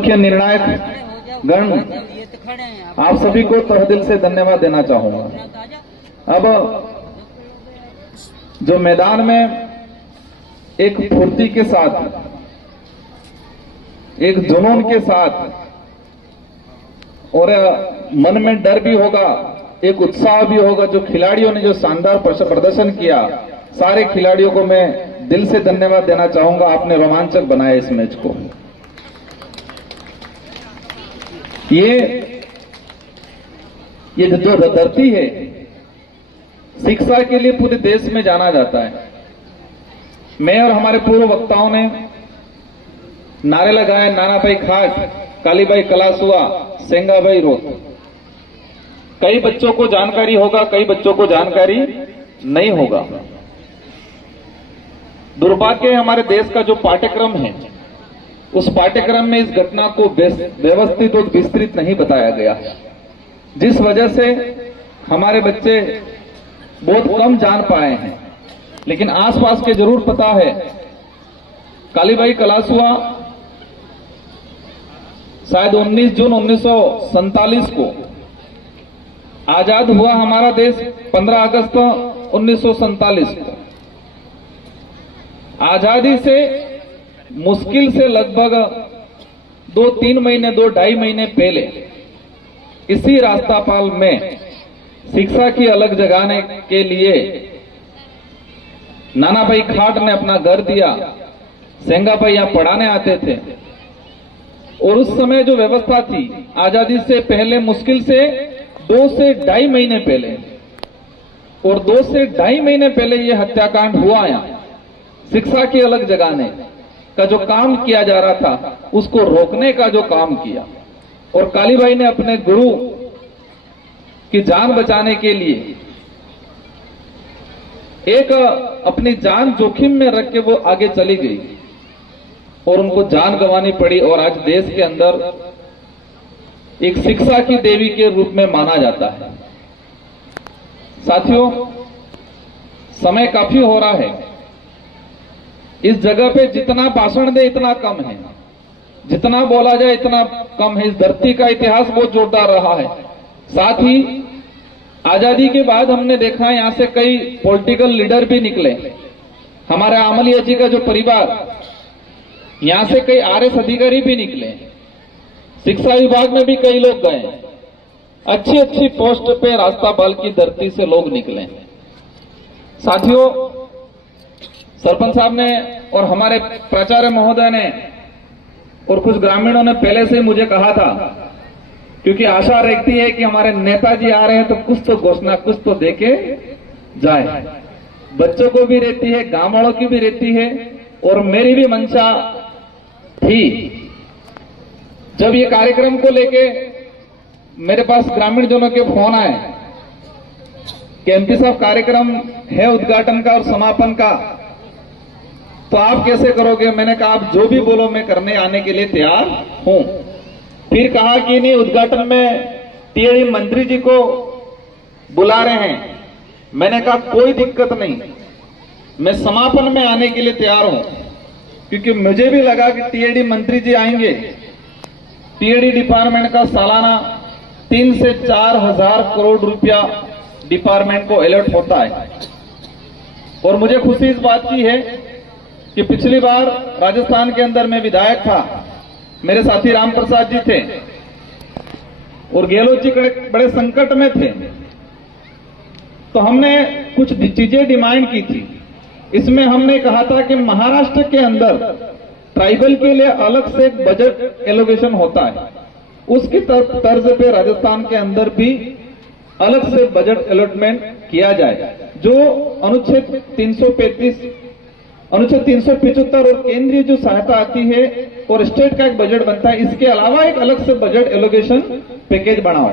मुख्य निर्णायक गण, आप सभी को तहे दिल से धन्यवाद देना चाहूंगा। अब जो मैदान में एक फुर्ती के साथ, एक जुनून के साथ और मन में डर भी होगा, एक उत्साह भी होगा, जो खिलाड़ियों ने जो शानदार प्रदर्शन किया, सारे खिलाड़ियों को मैं दिल से धन्यवाद देना चाहूंगा। आपने रोमांचक बनाया इस मैच को। ये जो धरती है, शिक्षा के लिए पूरे देश में जाना जाता है। मैं और हमारे पूर्व वक्ताओं ने नारे लगाए, नाना भाई खाट, कालीबाई कलासुआ, सेंगाबाई रोत। कई बच्चों को जानकारी होगा, कई बच्चों को जानकारी नहीं होगा। दुर्भाग्य हमारे देश का जो पाठ्यक्रम है, उस पाठ्यक्रम में इस घटना को व्यवस्थित और विस्तृत नहीं बताया गया, जिस वजह से हमारे बच्चे बहुत कम जान पाए हैं। लेकिन आसपास के जरूर पता है। कालीबाई कलासुआ शायद 19 जून 1947 को आजाद हुआ हमारा देश, 15 अगस्त 1947 को। आजादी से मुश्किल से लगभग 2-3 महीने, 2-2.5 महीने पहले इसी रास्तापाल में शिक्षा की अलग जगाने के लिए नाना भाई खाट ने अपना घर दिया। सेंगा भाई यहां पढ़ाने आते थे और उस समय जो व्यवस्था थी, आजादी से पहले मुश्किल से 2 से 2.5 महीने पहले, और 2 से 2.5 महीने पहले यह हत्याकांड हुआ। यहां शिक्षा की अलग जगाने का जो काम किया जा रहा था, उसको रोकने का जो काम किया, और कालीबाई ने अपने गुरु की जान बचाने के लिए एक अपनी जान जोखिम में रख के वो आगे चली गई और उनको जान गंवानी पड़ी। और आज देश के अंदर एक शिक्षा की देवी के रूप में माना जाता है। साथियों, समय काफी हो रहा है। इस जगह पे जितना भाषण दे इतना कम है, जितना बोला जाए इतना कम है। इस धरती का इतिहास बहुत जोरदार रहा है। साथ ही आजादी के बाद हमने देखा है यहां से कई पॉलिटिकल लीडर भी निकले। हमारे आमलिया जी का जो परिवार, यहां से कई आरएस अधिकारी भी निकले। शिक्षा विभाग में भी कई लोग गए। अच्छी अच्छी पोस्ट पे रास्तापाल की धरती से लोग निकले। साथियों, सरपंच साहब ने और हमारे प्राचार्य महोदय ने और कुछ ग्रामीणों ने पहले से ही मुझे कहा था, क्योंकि आशा रहती है कि हमारे नेताजी आ रहे हैं तो कुछ तो घोषणा, कुछ तो देके जाए। बच्चों को भी रहती है, गांव वालों की भी रहती है, और मेरी भी मंशा थी। जब ये कार्यक्रम को लेके मेरे पास ग्रामीण जनों के फोन आए कि एमपी साहब कार्यक्रम है उद्घाटन का और समापन का, तो आप कैसे करोगे? मैंने कहा आप जो भी बोलो मैं करने आने के लिए तैयार हूं। फिर कहा कि नहीं, उद्घाटन में टीएडी मंत्री जी को बुला रहे हैं। मैंने कहा कोई दिक्कत नहीं, मैं समापन में आने के लिए तैयार हूं, क्योंकि मुझे भी लगा कि टीएडी मंत्री जी आएंगे। टीएडी डिपार्टमेंट का सालाना 3 से 4 हजार करोड़ रुपया डिपार्टमेंट को अलर्ट होता है। और मुझे खुशी इस बात की है कि पिछली बार राजस्थान के अंदर मैं विधायक था, मेरे साथी राम प्रसाद जी थे और गहलोत जी बड़े संकट में थे, तो हमने कुछ चीजें डिमांड की थी। इसमें हमने कहा था कि महाराष्ट्र के अंदर ट्राइबल के लिए अलग से एक बजट एलोकेशन होता है, उसकी तर्ज पे राजस्थान के अंदर भी अलग से बजट अलॉटमेंट किया जाए। जो अनुच्छेद 335, अनुच्छेद 375 और केंद्रीय जो सहायता आती है और स्टेट का एक बजट बनता है, इसके अलावा एक अलग से बजट एलोकेशन पैकेज बनाओ।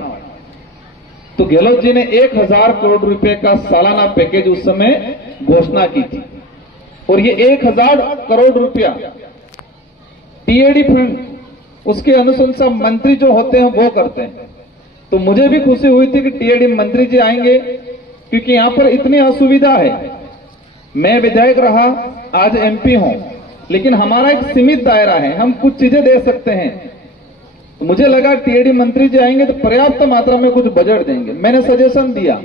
तो गहलोत जी ने 1000 करोड़ रुपए का सालाना पैकेज उस समय घोषणा की थी, और ये 1000 करोड़ रुपया टीएडी फंड, उसके अनुशंसा मंत्री जो होते हैं वो करते हैं। तो मुझे भी खुशी हुई थी कि टीएडी मंत्री जी आएंगे, क्योंकि यहां पर इतनी असुविधा है। मैं विधायक रहा, आज एमपी हूं, लेकिन हमारा एक सीमित दायरा है। हम कुछ चीजें दे सकते हैं, तो मुझे लगा टीएडी मंत्री जी आएंगे तो पर्याप्त मात्रा में कुछ बजट देंगे। मैंने सजेशन दिया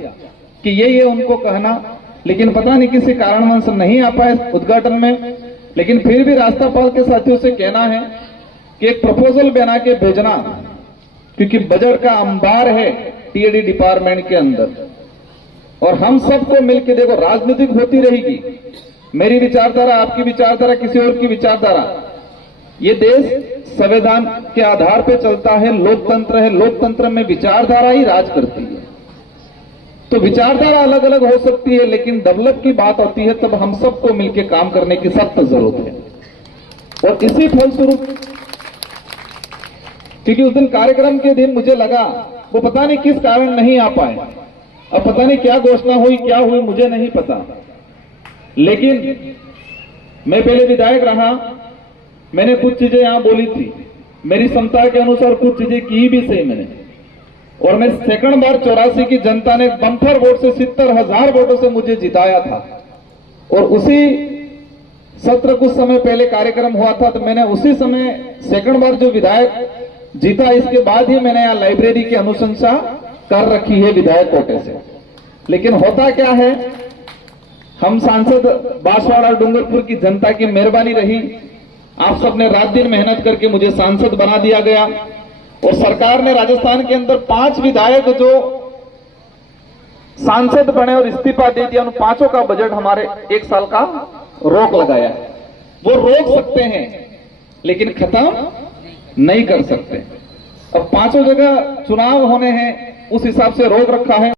कि ये उनको कहना, लेकिन पता नहीं किसी कारणवश नहीं आ पाए उद्घाटन में। लेकिन फिर भी रास्तापाल के साथियों से कहना है कि एक प्रपोजल बना के भेजना, क्योंकि बजट का अंबार है टीएडी डिपार्टमेंट के अंदर। और हम सबको मिलकर, देखो राजनीतिक होती रहेगी, मेरी विचारधारा, आपकी विचारधारा, किसी और की विचारधारा, ये देश संविधान के आधार पे चलता है, लोकतंत्र है, लोकतंत्र में विचारधारा ही राज करती है। तो विचारधारा अलग अलग हो सकती है, लेकिन डेवलप की बात होती है तब हम सबको मिलकर काम करने की सख्त जरूरत है। और इसी फलस्वरूप, क्योंकि उस दिन कार्यक्रम के दिन मुझे लगा वो पता नहीं किस कारण नहीं आ पाए, अब पता नहीं क्या घोषणा हुई, क्या हुई, मुझे नहीं पता। लेकिन मैं पहले विधायक रहा, मैंने कुछ चीजें यहां बोली थी, मेरी क्षमता के अनुसार कुछ चीजें की भी सही मैंने। और मैं सेकंड बार 84 की जनता ने बम्पर वोट से 70,000 वोटों से मुझे जिताया था। और उसी सत्र कुछ समय पहले कार्यक्रम हुआ था, तो मैंने उसी समय सेकंड बार जो विधायक जीता, इसके बाद ही मैंने यहां लाइब्रेरी की अनुशंसा कर रखी है विधायक कोटे से। लेकिन होता क्या है, हम सांसद बांसवाड़ा डूंगरपुर की जनता की मेहरबानी रही, आप सबने रात दिन मेहनत करके मुझे सांसद बना दिया गया। और सरकार ने राजस्थान के अंदर 5 विधायक जो सांसद बने और इस्तीफा दे दिया, उन 5 का बजट हमारे 1 साल का रोक लगाया है। वो रोक सकते हैं लेकिन खत्म नहीं कर सकते। अब 5 जगह चुनाव होने हैं, उस हिसाब से रोक रखा है।